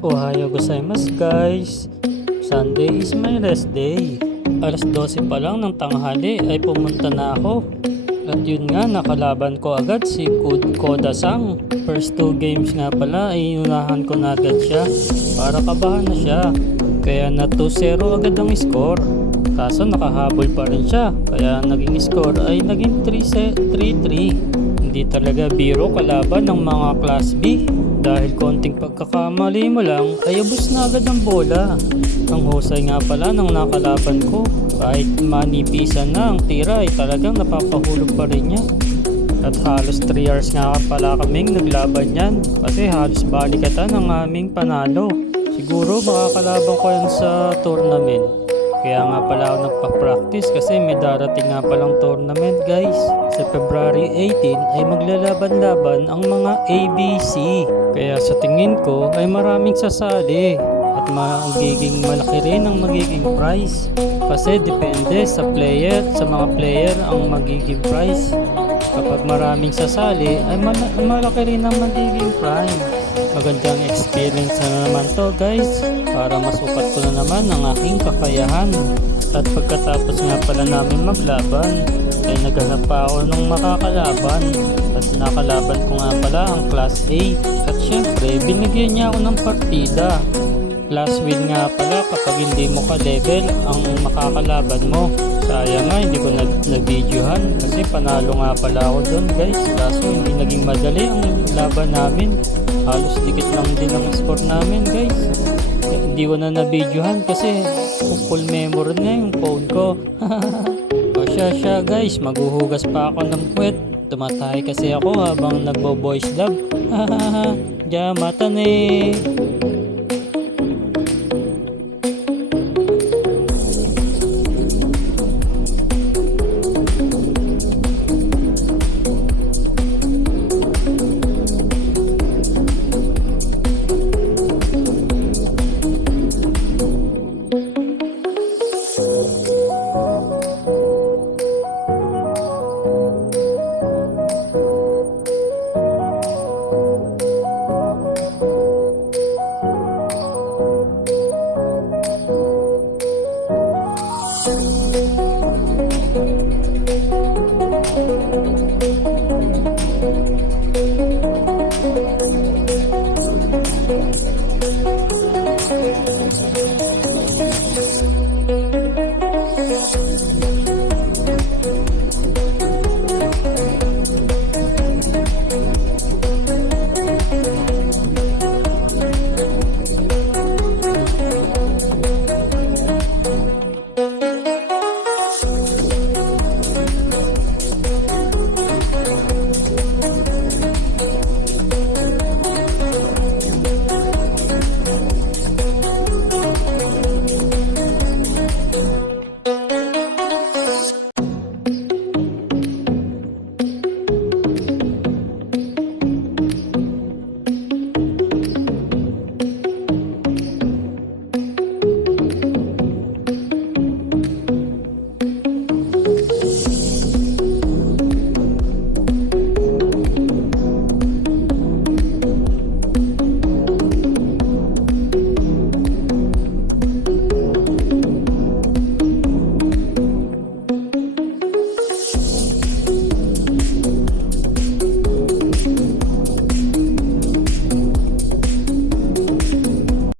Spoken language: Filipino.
Ohayo gozaimasu guys. Sunday is my rest day. Alas 12 pa lang ng tanghali ay pumunta na ako. At yun nga, nakalaban ko agad si Koda-sang. First 2 games nga pala ay inunahan ko na agad siya. Para kabahan na siya. Kaya na 2-0 agad ang score. Kaso nakahabol pa rin siya. Kaya naging score ay naging 3-3. Hindi talaga biro kalaban ng mga Class B. Dahil konting pagkakamali mo lang ay ubos na agad ang bola. Ang husay nga pala ng nakalaban ko. Kahit manipisan na ang tira ay talagang napapahulog pa rin niya. At halos 3 hours nga pala kaming naglaban yan. Kasi halos balikatan ang aming panalo. Siguro makakalaban ko yan sa tournament. Kaya nga pala ako nagpa-practice kasi may darating nga palang tournament guys. Sa February 18 ay maglalaban-laban ang mga ABC. Kaya sa tingin ko ay maraming sasali at magiging malaki rin ang magiging prize. Kasi depende sa player, sa mga player ang magiging prize. Kapag maraming sasali ay malaki rin ang magiging prize. Magandang experience na naman to guys, para masukat ko na naman ang aking kakayahan. At pagkatapos nga pala namin maglaban ay naghanap pa ako ng makakalaban. At nakalaban ko nga pala ang Class A. At syempre binigyan niya ako ng partida. Class win nga pala kapag hindi mo ka-level ang makakalaban mo. Sayang nga hindi ko nag-videohan kasi panalo nga pala ako doon guys. Kaso hindi naging madali ang laban namin. Halos dikit lang din ang score namin guys. Hindi ko na na-videohan kasi full memory na yung phone ko. O siya guys, maghuhugas pa ako ng puwet. Tumatay kasi ako habang nagbo-voice dub. Diyan mata ne.